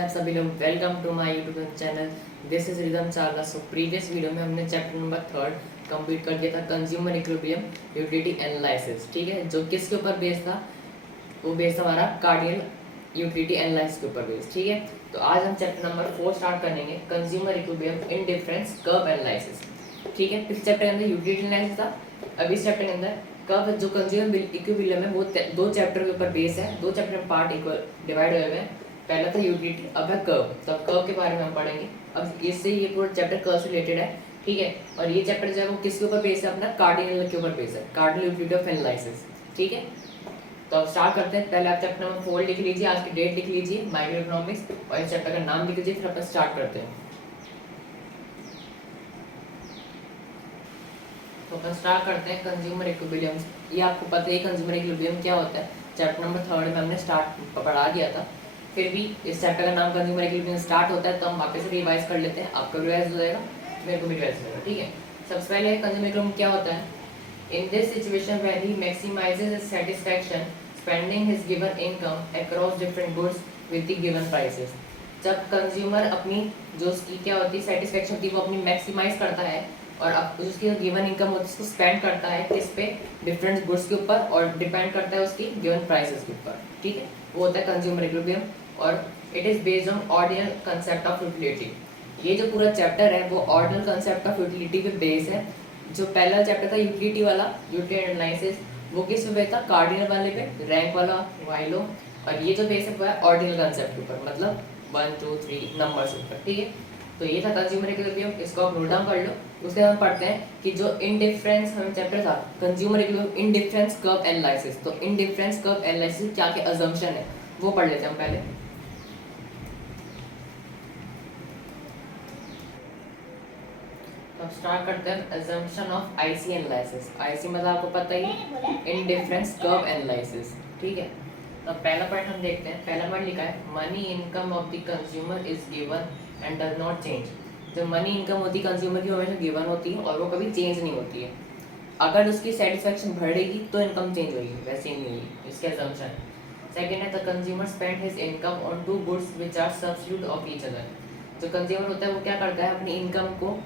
हैं आप सभी लोग। Welcome to my YouTube channel. This is Rhythm Chawla. So previous video में हमने चैप्टर नंबर 3 कंप्लीट कर दिया था, कंज्यूमर इक्विलिब्रियम यूटिलिटी एनालिसिस। ठीक है, जो किसके ऊपर बेस्ड था? वो बेस्ड था हमारा कार्डियल यूटिलिटी एनालिसिस के ऊपर बेस्ड। ठीक है, तो आज हम चैप्टर नंबर 4 स्टार्ट करेंगे, consumer equilibrium indifference curve analysis. ठीक है, पिछले चैप्टर के अंदर यूटिलिटी एनालिसिस था, अभी इस चैप्टर के अंदर कर्व जो कंज्यूमर इक्विलिब्रियम है वो दो चैप्टर के ऊपर बेस है, दो चैप्टर में पार्ट इक्वल डिवाइड हुए हैं। पहला था यूटिलिटी, अब है कर्व। तो अब कर्व के बारे में हम पढ़ेंगे। अब इससे ये पूरा चैप्टर कर्व से रिलेटेड है। ठीक है, और ये चैप्टर जो है वो किसके ऊपर बेस है? अपना कार्डिनल के ऊपर बेस है, कार्डिनल यूटिलिटी ऑफ एनालिसिस। ठीक है, तो अब स्टार्ट करते हैं। पहले आप चैप्टर नंबर 4 लिख लीजिए, आज की डेट लिख लीजिए, माइक्रो इकोनॉमिक्स, और इस चैप्टर का नाम लिख लीजिए, फिर अपन स्टार्ट करते हैं। तो अपन स्टार्ट करते हैं कंज्यूमर इक्विलिब्रियम। ये आपको पता है कंज्यूमर इक्विलिब्रियम क्या होता है, चैप्टर नंबर 3 में हमने स्टार्ट पढ़ा दिया था। फिर भी इस चैप्टर का नाम कंज्यूमर इक्विलिब्रियम स्टार्ट होता है, तो हम वापस से रिवाइज कर लेते हैं। आपका रिवाइज हो जाएगा, मेरे को भी रिवाइज हो जाएगा। ठीक है, सबसे पहले कंज्यूमर इक्विलिब्रियम क्या होता है? In this situation when he maximises his satisfaction spending his given income across different goods with the given prices. जब कंज्यूमर अपनी जो उसकी क्या होती है सेटिस्फैक्शन होती है वो अपनी मैक्सिमाइज करता है, और अब उसकी गिवन इनकम होती है उसको स्पेंड करता है किस पे? डिफरेंट गुड्स के ऊपर, और डिपेंड करता है उसकी गिवन प्राइसेस के ऊपर। ठीक है, वो होता है कंज्यूमर इक्विलिब्रियम, और it is based on ordinal concept of utility. ये जो पूरा चैप्टर है वो ऑर्डिनल कंसेप्ट ऑफ यूटिलिटी पे बेस है। जो पहला चैप्टर था यूटिलिटी वाला, यूटिलिटी एनालिसिस, वो किस पे बेस था? कार्डिनल वाले पे, रैंक वाला, वाइलो। और ये जो बेस है वो है ऑर्डिनल कंसेप्ट के ऊपर, मतलब 1 2 3 नंबर्स ऊपर। ठीक है, तो ये था कंज्यूमर इक्विलिब्रियम, इसको आप नोट डाउन कर लो। उसके बाद हम पढ़ते हैं कि जो इनडिफरेंस हमें चैप्टर था consumer equilibrium indifference curve analysis. तो इनडिफरेंस कर्व एनालिसिस क्या क्या अजम्पशन है वो पढ़ लेते हैं हम पहले। अब स्टार्ट करते हैं assumption of IC analysis. IC मतलब आपको पता ही, इनडिफरेंस कर्व एनालिसिस। ठीक है, तो पहला पॉइंट हम देखते हैं। पहला पॉइंट लिखा है money income of the consumer is given and does not change. जो मनी इनकम होती है कंज्यूमर की हमेशा गिवन होती है और वो कभी चेंज नहीं होती है। अगर उसकी सेटिस्फैक्शन बढ़ेगी तो इनकम चेंज होगी, वैसे ही नहीं होगी, इसके अजम्पशन। सेकेंड है the consumer spend his income on two goods which are substitute of each other. जो कंज्यूमर होता है वो क्या करता है? अपनी इनकम को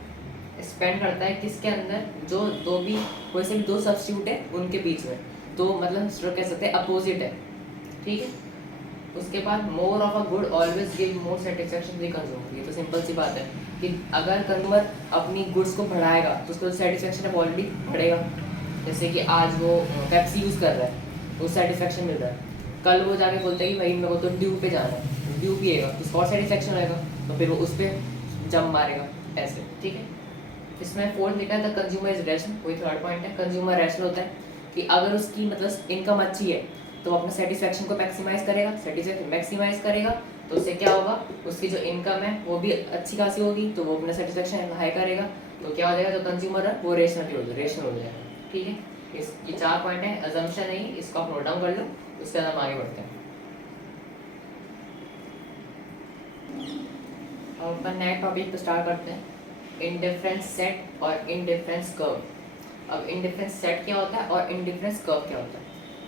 स्पेंड करता है किसके अंदर? जो दो भी कोई से भी दो सब्स्टिट्यूट है उनके बीच में, तो मतलब कह सकते हैं अपोजिट है। ठीक है, उसके बाद more of a good always give more satisfaction to the consumer. ये तो सिंपल सी बात है कि अगर कंज्यूमर अपनी गुड्स को बढ़ाएगा तो उसको सेटिस्फैक्शन है ऑलरेडी बढ़ेगा। जैसे कि आज वो पेप्सी यूज़ कर रहा है, वो सेटिस्फैक्शन मिल रहा है, कल वो जाके बोलता है कि भाई मेरे को तो ड्यू पे जाना है, ड्यू पिएगा तो उसको और सेटिस्फैक्शन रहेगा, तो फिर वो उस पर जम मारेगा ऐसे। ठीक है, इसमें फोर्थ लिखा है द कंज्यूमर इज रैशनल। कोई थर्ड पॉइंट है, कंज्यूमर रैशनल होता है कि अगर उसकी मतलब इनकम अच्छी है तो वो अपने सेटिस्फैक्शन को मैक्सिमाइज करेगा, सेटिस्फैक्शन मैक्सिमाइज करेगा तो उससे क्या होगा? उसकी जो इनकम है वो भी अच्छी खासी होगी, तो वो अपना सेटिस्फैक्शन हाई करेगा, तो क्या हो जाएगा? जो कंज्यूमर है वो रेशनल हो जाएगा। ठीक है, ये 4 पॉइंट है, अजम्पशन है, इसको आप नोट डाउन कर लो। उसके बाद हम आगे बढ़ते हैं और अपन नए टॉपिक पे स्टार्ट करते हैं, इंडिफरेंस सेट और इंडिफरेंस कर्व। अब इंडिफरेंस सेट क्या होता है और इंडिफरेंस कर्व क्या होता है?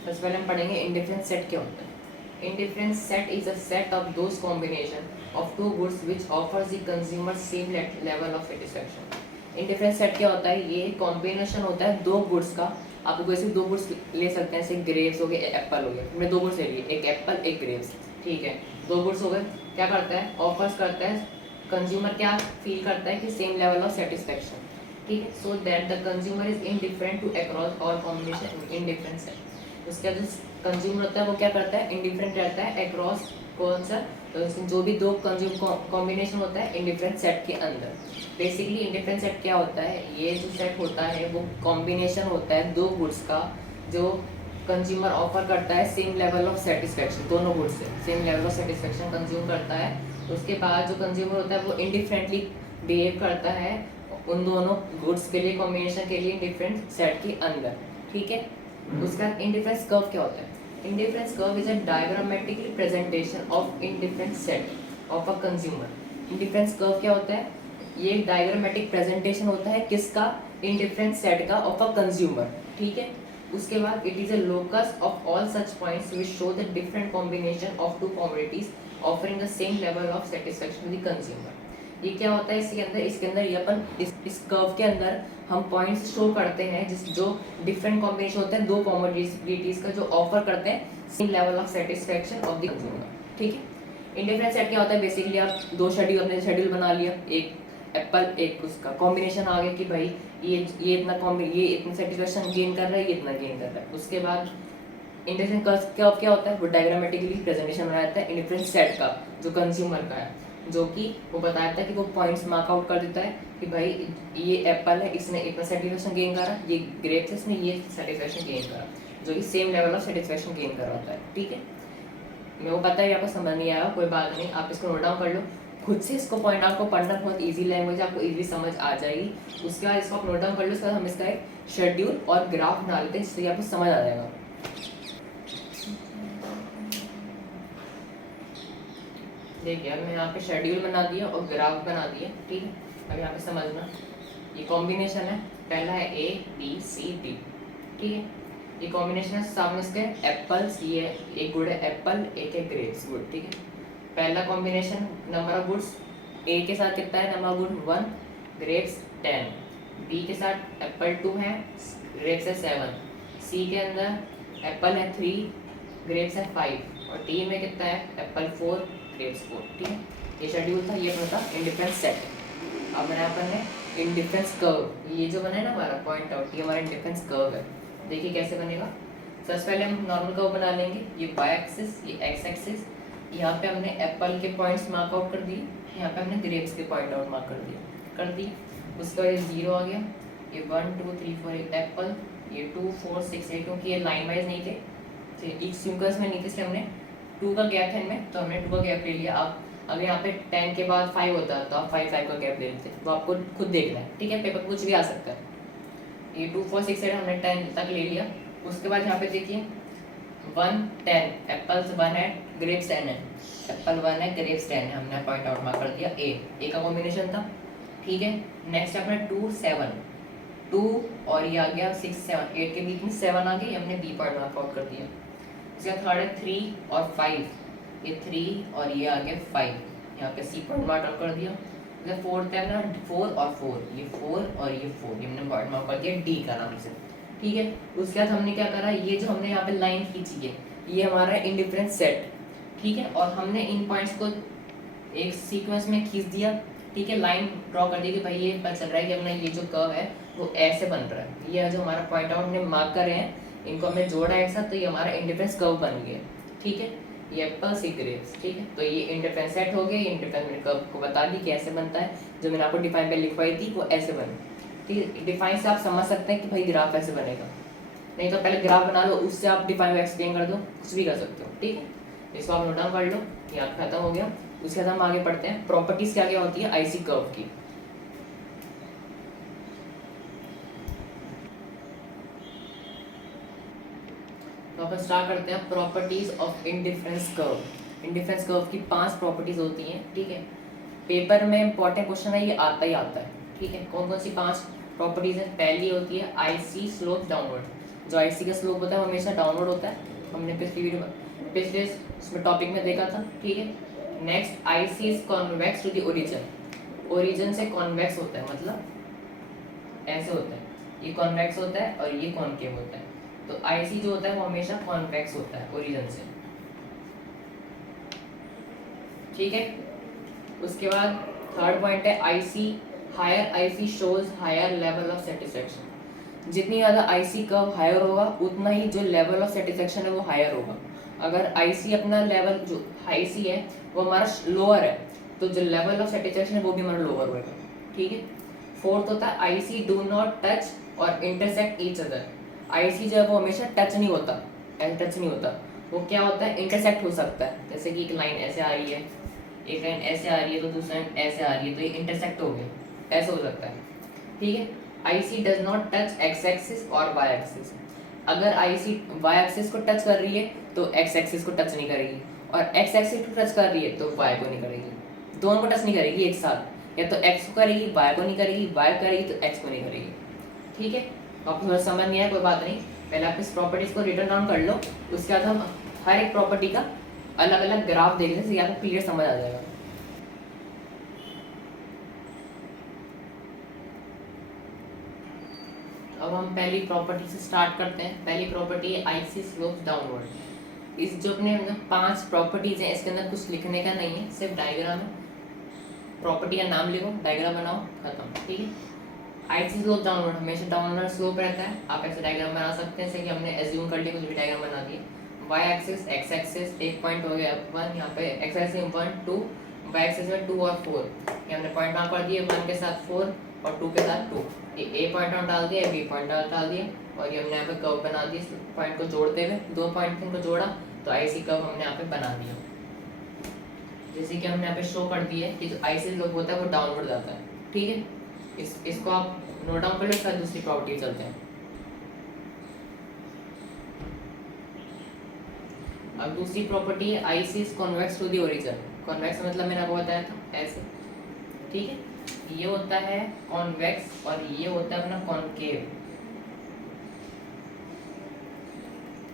सबसे पहले हम पढ़ेंगे इंडिफरेंस सेट क्या होता है। Indifference set is a set of those combination of two goods which offers the consumer same level of satisfaction. Indifference set क्या होता है? ये कॉम्बिनेशन होता है दो गुड्स का। आप वैसे दो गुड्स ले सकते हैं, जैसे ग्रेप्स हो गए, एप्पल हो गया, हमने दो गुड्स ले लिए, एक एप्पल एक ग्रेप्स। ठीक है, दो गुड्स हो गए, क्या करता है? ऑफर्स करता है, कंज्यूमर क्या फील करता है कि सेम लेवल ऑफ सेटिस्फैक्शन। ठीक है, so that the consumer is indifferent to across all combination indifference set. उसके बाद कंज्यूमर होता है वो क्या करता है? इंडिफरेंट रहता है अक्रॉस कौन सा? तो जो भी दो कंज्यूम कॉम्बिनेशन होता है इंडिफरेंट सेट के अंदर। बेसिकली इंडिफरेंट सेट क्या होता है? ये जो सेट होता है वो कॉम्बिनेशन होता है दो गुड्स का, जो कंज्यूमर ऑफर करता है सेम लेवल ऑफ सेटिस्फैक्शन, दोनों गुड्स से same level of satisfaction consume करता है। उसके बाद जो कंज्यूमर होता है वो इंडिफरेंटली बिहेव करता है उन दोनों गुड्स के लिए, कॉम्बिनेशन के लिए इंडिफरेंट सेट के अंदर। ठीक है, उसका इंडिफरेंस कर्व क्या होता है? Indifference curve is a diagrammatically presentation of indifference set of a consumer. Indifference curve क्या होता है? ये डायग्रामेटिक प्रेजेंटेशन होता है किसका? इंडिफरेंस सेट का ऑफ अ कंज्यूमर। ठीक है, उसके बाद it is a locus of all such points which show the different combination of two commodities offering the same level of satisfaction to the consumer. ये क्या होता है इसके अंदर ये अपन इस कर्व के अंदर हम पॉइंट्स शो करते हैं जिस जो डिफरेंट कॉम्बिनेशन होते हैं दो कमोडिटीज का जो ऑफर करते हैं same level of satisfaction of the consumer. ठीक है, इंडिफरेंस सेट क्या होता है, बेसिकली आप दो शेड्यूल अपने शेड्यूल बना लिया, एक एप्पल एक उसका कॉम्बिनेशन आ गया कि भाई ये इतना सेटिस्फेक्शन गेन कर रहा है, ये इतना गेन कर रहा है। उसके बाद इंडिफरेंस कर्व क्या होता है, वो डायग्रामेटिकली प्रेजेंटेशन बनाता है इंडिफरेंस सेट का जो कंज्यूमर का है, जो कि वो बताता है कि वो पॉइंट्स मार्क आउट कर देता है कि भाई ये एप्पल है, इसने इतना सेटिस्फेक्शन गेन करा, ये ग्रेप्स है, इसने ये सेटिस्फेक्शन गेन करा, जो कि same level of satisfaction gain कर होता है। ठीक है, मेरे को पता है आपको समझ नहीं आया, कोई बात नहीं, आप इसको नोट डाउन कर लो खुद से। इसको पॉइंट आउट को पढ़ना बहुत इजी लैंग्वेज, आपको इजीली समझ आ जाएगी। उसके बाद इसको आप नोट डाउन कर लो, उसके बाद हम इसका एक शेड्यूल और ग्राफ बना लेते हैं, इससे आपको समझ आ जाएगा। देखिए अब मैं यहाँ पे शेड्यूल बना दिया और ग्राफ बना दिया। ठीक है, अब यहाँ पे समझना, ये कॉम्बिनेशन है, पहला है ए बी सी डी। ठीक है, ये कॉम्बिनेशन है, सामने इसके एप्पल्स, ये एक गुड है एप्पल, एक है ग्रेप्स गुड। ठीक है, पहला combination number of goods, A के साथ कितना है number of good 1, grapes 10, B के साथ एप्पल 2 है, ग्रेप्स है 7, सी के अंदर एप्पल है 3, ग्रेप्स है 5 और डी में कितना है एप्पल 4, ग्रेप्स 4। ठीक है, ये शेड्यूल था, ये अपना था इंडिफरेंस सेट। अब मैंने अपन ने इंडिफरेंस कर्व, ये जो बना है ना हमारा पॉइंट आउट, ये हमारा इंडिफरेंस कर्व है। देखिए कैसे बनेगा, सबसे पहले हम नॉर्मल कर्व बना लेंगे, ये वाई एक्सिस, ये एक्स एक्सिस, यहाँ पे हमने एप्पल के पॉइंट्स मार्क आउट कर दिए, यहाँ पे हमने ग्रेप्स के पॉइंट आउट मार्क कर दिए। उसके बाद ये 0 आ गया, ये 1 2 3 4 एप्पल, ये 2 4 6 8, क्योंकि ये लाइन वाइज नहीं थे, तो एक सीक्वेंस में नहीं थे, इसलिए हमने 2 का गैप है इनमें, तो हमने 2 का गैप ले लिया। आप अगर यहाँ पे 10 के बाद 5 होता तो आप 5 5 का गैप ले लेते, वो आपको खुद देखना है। ठीक है, पेपर कुछ भी आ सकता है। ये 2 4 6 8 हमने 10 तक ले लिया। उसके बाद यहाँ पे देखिए 1 10, एप्पल्स 1 है, ग्रेप्स 10 है, एप्पल 1 है, ग्रेप्स 10 है, हमने पॉइंट आउट मार्क कर दिया, ए का कॉम्बिनेशन था। ठीक है, नेक्स्ट अपने 2 7, 2 और ये आ गया 6 7, 8 के बीच में 7 आ गया, हमने बी पॉइंट मार्क आउट कर दिया। इसका थर्ड है 3 और 5, ये 3 और ये आ गया 5, यहाँ पे सी पॉइंट मार्क आउट कर दिया। फोर्थ है ना 4 और 4, ये 4 और ये 4, ये हमने पॉइंट मार्क कर दिया डी का नाम से। ठीक है, उसके बाद हमने क्या करा, ये जो हमने यहाँ पे लाइन खींची है, ये हमारा इंडिफरेंस सेट। ठीक है, और हमने इन पॉइंट्स को एक सीक्वेंस में खींच दिया। ठीक है, लाइन ड्रॉ कर दी कि भाई ये पता चल रहा है कि अपना ये जो कर्व है वो ऐसे बन रहा है। ये जो हमारा पॉइंट आउट ने मार्क करे हैं, इनको हमने जोड़ा एक साथ, तो ये हमारा इंडिफरेंस कर्व बन गया। ठीक है, ये एप्पल सी ग्रेप्स। ठीक है, तो ये इंडिफरेंस सेट हो गया। ये इंडिफरेंस मैंने कर्व को बता दी कैसे बनता है, जो मैंने आपको डिफाइन पे लिखवाई थी वो ऐसे बने। ठीक है, डिफाइन से आप समझ सकते हैं कि भाई ग्राफ ऐसे बनेगा, नहीं तो पहले ग्राफ बना लो, उससे आप डिफाइन को एक्सप्लेन कर दो, कुछ भी कर सकते हो। ठीक है, इसको आप नोट डाउन कर लो, ये खत्म हो गया। उसके बाद हम आगे पढ़ते हैं प्रॉपर्टीज क्या क्या होती है आईसी कर्व की। तो अपन स्टार्ट करते हैं properties of indifference curve. Indifference curve की 5 प्रॉपर्टीज होती हैं। ठीक है, पेपर में इंपॉर्टेंट क्वेश्चन है, ये आता ही आता है। ठीक है, कौन कौन सी 5 प्रॉपर्टीज है। पहली होती है आईसी स्लोप डाउनवर्ड। जो आईसी का स्लोप होता है वो हमेशा डाउनवर्ड होता है, हमने पिछले इसमें टॉपिक में देखा था। ठीक है, next IC is convex to the origin. Origin से कॉन्वेक्स होता है, मतलब ऐसे होता है, ये कॉन्वेक्स होता है और ये कॉनकेव होता है। तो आईसी जो होता है वो हमेशा कॉन्वेक्स होता है ओरिजिन से। ठीक है, उसके बाद थर्ड पॉइंट है IC higher IC shows higher level of satisfaction. जितनी ज़्यादा आईसी कर्व हायर होगा उतना ही जो लेवल ऑफ सेटिस्फेक्शन है वो हायर होगा। अगर आईसी अपना लेवल जो आईसी है वो हमारा लोअर है, तो जो लेवल ऑफ सेटिस्फेक्शन है वो भी हमारा लोअर होगा। ठीक है, फोर्थ होता है आईसी डू नॉट टच और इंटरसेक्ट ईच अदर। आईसी जो है वो हमेशा टच नहीं होता, टच नहीं होता, वो क्या होता है इंटरसेक्ट हो सकता है। जैसे कि एक लाइन ऐसे आ रही है, एक लाइन ऐसे आ रही है, तो दूसरी लाइन ऐसे आ रही है, तो ये इंटरसेक्ट हो गए, ऐसा हो सकता है। ठीक है, IC does not touch x axis और वाई एक्सिस। अगर आईसी वाई एक्सिस को टच कर रही है तो एक्स एक्सिस को टच नहीं करेगी, और एक्स एक्सिस को टच कर रही है तो वाई को नहीं करेगी। दोनों को टच नहीं करेगी एक साथ, या तो एक्स को करेगी वाई को नहीं करेगी, वाई करेगी तो एक्स को नहीं करेगी। ठीक है, आपको थोड़ा समझ नहीं आया कोई बात नहीं, पहले आप इस प्रॉपर्टीज को रिटर्न डाउन कर लो, उसके बाद हम हर एक प्रॉपर्टी का अलग अलग ग्राफ देख लें, आपको क्लियर समझ आ जाएगा। अब हम पहली प्रॉपर्टी से स्टार्ट करते हैं। पहली प्रॉपर्टी है आईसी स्लोप्स डाउनवर्ड। इस जो अपने 5 प्रॉपर्टीज हैं, इसके अंदर कुछ लिखने का नहीं है, सिर्फ डायग्राम है। प्रॉपर्टी का नाम लिखो, डायग्राम बनाओ, खत्म। ठीक है। आईसी स्लोप डाउनवर्ड हमेशा डाउनवर्ड स्लोप रहता है। आप ऐसे डायग्राम बना सकते हैं, जैसे कि हमने एज्यूम कर लिया, कुछ भी डायग्राम बना दिए। वाई एक्सिस, एक्स एक्सिस, एक पॉइंट हो गया 1, यहाँ पे एक्स एक्सिस में 1 2, वाई एक्सिस में 2 और 4, ये हमने पॉइंट मार्क कर दिए, 1 के साथ 4 और 2 के साथ 2। ये ए पॉइंट हम डाल दिया, बी पॉइंट डाल दिया, और ये हमने यहाँ पे कर्व बना दिया इस पॉइंट को जोड़ते हुए। 2 पॉइंट को जोड़ा तो आईसी कर्व हमने यहाँ पे बना दिया। जैसे कि हमने यहाँ पे शो कर दिया है कि जो आईसी स्लोप होता है वो डाउनवर्ड जाता है। ठीक है। इसको आप नोट डाउन कर लो, फिर दूसरी प्रॉपर्टी चलते हैं। अब दूसरी प्रॉपर्टी है IC is convex to the origin. Convex मतलब मैंने आपको बताया था ऐसे। ठीक है। ये होता है कॉन्वेक्स और ये होता है अपना कॉनकेव।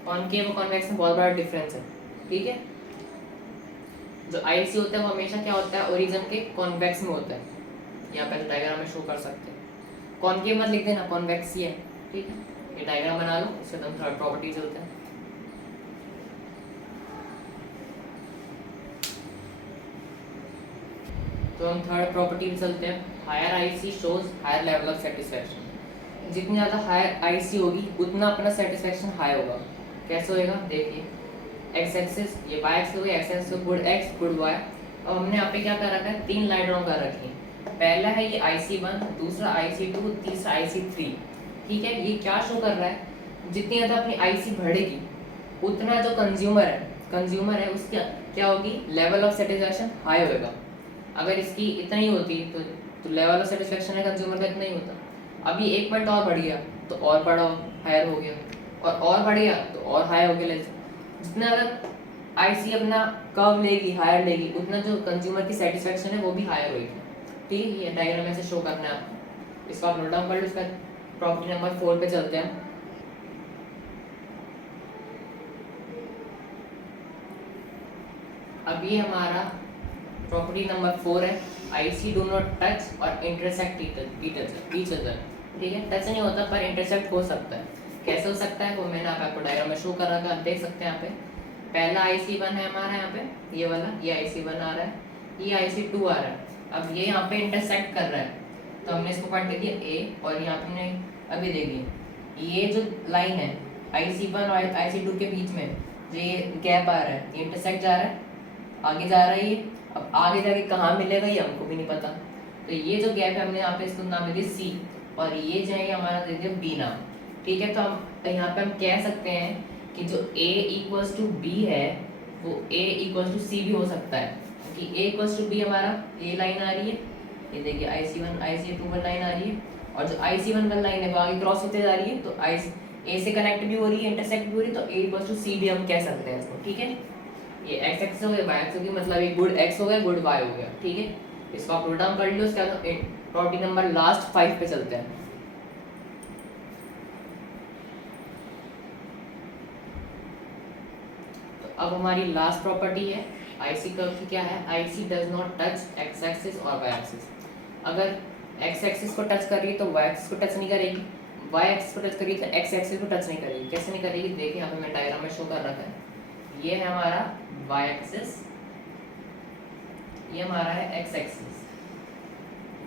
कॉनकेव और कॉन्वेक्स में बहुत बड़ा डिफरेंस है। ठीक है। जो आईसी होता है वो हमेशा क्या होता है, ओरिजिन के कॉन्वेक्स में होता है। यहाँ पे डायग्राम में शो कर सकते हैं। कॉनकेव मत लिख देना, कॉन्वेक्स ही है। ठीक है। ये डायग्राम बना लो, इससे हम थर्ड प्रॉपर्टी चलते हैं। तो हम थर्ड प्रॉपर्टी में चलते हैं। Higher IC shows higher level of satisfaction. जितनी ज़्यादा हायर आईसी होगी उतना अपना सेटिस्फैक्शन हाई होगा। कैसे होएगा देखिए, एक्स एक्सिस ये वाई एक्सिस हो गया, X axis good X good Y. अब हमने यहाँ पे क्या कर रखा है, 3 लाइन ड्रॉ कर रखी है। पहला है ये IC1, दूसरा IC2, तीसरा IC3। ठीक है। ये क्या शो कर रहा है, जितनी ज़्यादा अपनी आईसी बढ़ेगी उतना जो कंज्यूमर है उसकी क्या होगी, लेवल ऑफ सेटिस्फैक्शन हाई होएगा। अगर इसकी इतना ही होती तो लेवल ऑफ सेटिस्फैक्शन है कंज्यूमर का इतना ही होता। अब ये 1 पॉइंट और बढ़ गया तो और बड़ा हायर हो गया, और बढ़ गया तो और हाई हो गया। जितना ज़्यादा आईसी अपना कर्व लेगी, हायर लेगी, उतना जो कंज्यूमर की सेटिस्फैक्शन है वो भी हायर होगी। ठीक है। ये डायग्राम ऐसे शो करना है आपको, इसको आप नोट डाउन कर लो। इसका प्रॉपर्टी नंबर 4 पे चलते हैं। अब ये हमारा प्रॉपर्टी नंबर 4 है, आईसी डू नॉट टच और इंटरसेक्ट ईच अदर। ठीक है। टच नहीं होता पर इंटरसेक्ट हो सकता है। कैसे हो सकता है वो मैंने आपको डायग्राम में शो कर रहा था, आप देख सकते हैं यहाँ पे। पहला IC1 है हमारा, यहाँ पे ये वाला, ये IC1 आ रहा है, ये IC2 आ रहा है। अब ये यहाँ पे इंटरसेक्ट कर रहा है तो हमने इसको पॉइंट कर दिया A, और यहाँ पे अभी देखिए ये जो लाइन है IC1 और IC2 के बीच में जो ये गैप आ रहा है, ये इंटरसेक्ट जा रहा है, आगे जा रहा है ये। अब आगे जाके कहाँ मिलेगा ये हमको भी नहीं पता। तो ये जो गैप है हमने यहाँ पे इसको नाम दे दिया C, और ये जो है हमारा दे दिया B नाम। ठीक है। तो हम यहाँ पे हम कह सकते हैं कि जो A इक्वल्स टू B है वो A इक्वल्स टू C भी हो सकता है, क्योंकि A इक्वल्स टू B हमारा ये लाइन आ रही है, ये देखिए IC1 IC2 पर लाइन आ रही है, और जो IC1 पर लाइन है वो आगे क्रॉस होते जा रही है, तो A से कनेक्ट भी हो रही है, इंटरसेक्ट भी हो रही है, तो A इक्वल्स टू C भी हम कह सकते हैं इसको। ठीक है। ये x एक्सिस हो गया, y एक्सिस हो गया, मतलब ये गुड x हो गया, गुड y हो गया। ठीक है। इसको आप नोट डाउन कर लो। इसके बाद प्रॉपर्टी नंबर लास्ट 5 पे चलते हैं। तो अब हमारी लास्ट प्रॉपर्टी है आईसी कर्व की, क्या है, IC does not touch x axis और y एक्सिस। अगर x एक्सिस को टच कर रही है तो y एक्सिस को टच नहीं करेगी, y एक्सिस को टच करेगी तो x एक्सिस को टच नहीं करेगी। कैसे नहीं करेगी देखिए, यहाँ पे मैं डायग्राम में शो कर रखा है। ये है हमारा y एक्सिस, ये हमारा है x एक्सिस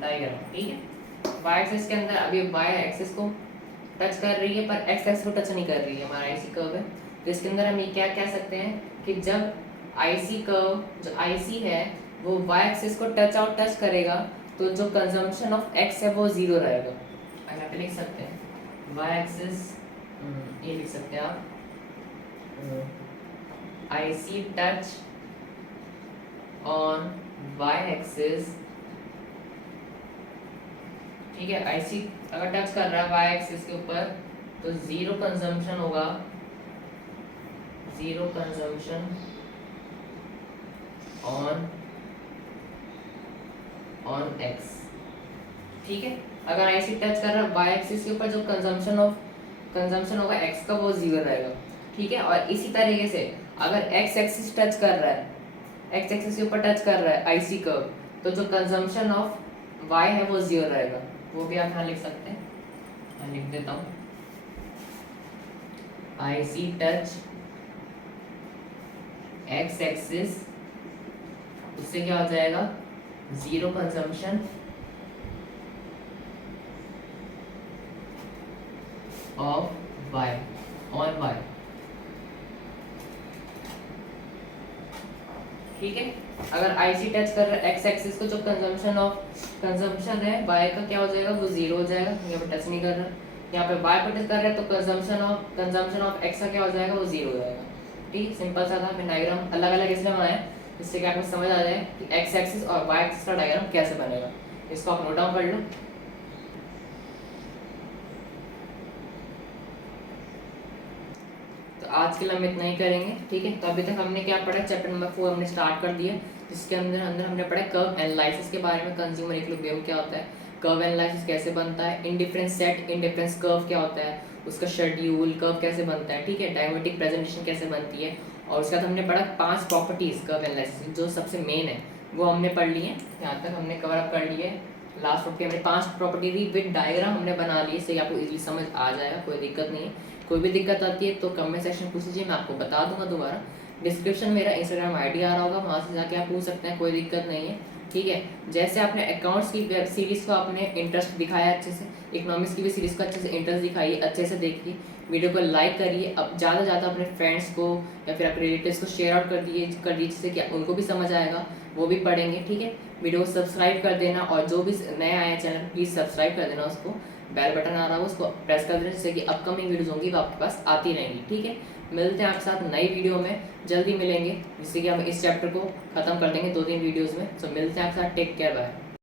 डायग्राम। ठीक है। y एक्सिस के अंदर अभी y एक्सिस को टच कर रही है पर x एक्सिस को टच नहीं कर रही है, हमारा आईसी कर्व है। तो इसके अंदर हम ये क्या कह सकते हैं कि जब आईसी कर्व जो आईसी है वो y एक्सिस को टच करेगा तो जो कंजम्पशन ऑफ x है वो 0 रहेगा। यहाँ पे लिख सकते हैं y एक्सिस, ये लिख सकते हैं आप IC touch on y axis। ठीक है। IC अगर टच कर रहा है y एक्सिस के ऊपर तो 0 कंजम्पशन होगा, 0 कंजम्पशन ऑन x। ठीक है। अगर IC टच कर रहा है y एक्सिस के ऊपर, जो कंजम्पशन ऑफ कंजम्पशन होगा x का वो 0 रहेगा, ठीक है। और इसी तरीके से अगर x एक्सिस टच कर रहा है, x एक्सिस के ऊपर टच कर रहा है आईसी कर्व, तो जो कंजम्पशन ऑफ y है वो 0 रहेगा। वो भी आप यहाँ लिख सकते हैं, मैं लिख देता हूँ, आईसी टच x एक्सिस, उससे क्या हो जाएगा 0 consumption of y on y, ठीक है। अगर आईसी टच कर रहा है एक्स एक्सिस को, जो कंजम्पशन है y का क्या हो जाएगा वो 0 हो जाएगा, यहाँ पे टच नहीं कर रहा। यहाँ पे y पर टच कर रहा है तो कंजम्पशन ऑफ x का क्या हो जाएगा वो 0 हो जाएगा, ठीक। सिंपल सा था। मैं डायग्राम अलग अलग इसलिए बनाया जिससे कि आपको समझ आ जाए कि एक्स एक्सिस और y एक्सिस का डायग्राम कैसे बनेगा। इसको आप नोट डाउन कर लो। तो आज के लिए हम इतना ही करेंगे, ठीक है। तो अभी तक हमने क्या पढ़ा, चैप्टर नंबर 4 हमने स्टार्ट कर दिया, जिसके अंदर अंदर हमने पढ़ा कर्व एनालिसिस के बारे में, कंज्यूमर इक्विलिब्रियम क्या होता है, कर्व एनालिसिस कैसे बनता है, इंडिफरेंस सेट इंडिफरेंस कर्व क्या होता है, उसका शेड्यूल कर्व कैसे बनता है, ठीक है, डायमेट्रिक प्रेजेंटेशन कैसे बनती है। और उसके बाद हमने पढ़ा 5 प्रॉपर्टीज कर्व एनालिसिस जो सबसे मेन है, वो हमने पढ़ ली है। यहाँ तक हमने कवर अप कर लिए। लास्ट प्रॉपर्टी हमने 5 प्रॉपर्टी थी विद डायग्राम हमने बना ली, इससे आपको इजीली समझ आ जाएगा, कोई दिक्कत नहीं है। कोई भी दिक्कत आती है तो कमेंट सेक्शन पूछ लीजिए, मैं आपको बता दूंगा दोबारा। डिस्क्रिप्शन मेरा इंस्टाग्राम आईडी आ रहा होगा, वहाँ से जाके आप पूछ सकते हैं, कोई दिक्कत नहीं है, ठीक है। जैसे आपने अकाउंट्स की वेब सीरीज़ को आपने इंटरेस्ट दिखाया अच्छे से, इकोनॉमिक्स की भी सीरीज़ को अच्छे से इंटरेस्ट दिखाइए, अच्छे से देखिए, वीडियो को लाइक करिए, अब ज़्यादा से ज़्यादा अपने फ्रेंड्स को या फिर अपने रिलेटिव्स को शेयर आउट कर दीजिए जिससे कि उनको भी समझ आएगा, वो भी पढ़ेंगे, ठीक है। वीडियो को सब्सक्राइब कर देना, और जो भी नया आया चैनल प्लीज़ सब्सक्राइब कर देना, उसको बेल बटन आ रहा है उसको प्रेस कर देना, जिससे कि अपकमिंग वीडियोज होंगी वो आपके पास आती रहेंगी, ठीक है। मिलते हैं आपके साथ नई वीडियो में, जल्दी मिलेंगे, जिससे कि हम इस चैप्टर को खत्म कर देंगे 2-3 वीडियोज़ में। सो मिलते हैं आपके साथ, टेक केयर, बाय।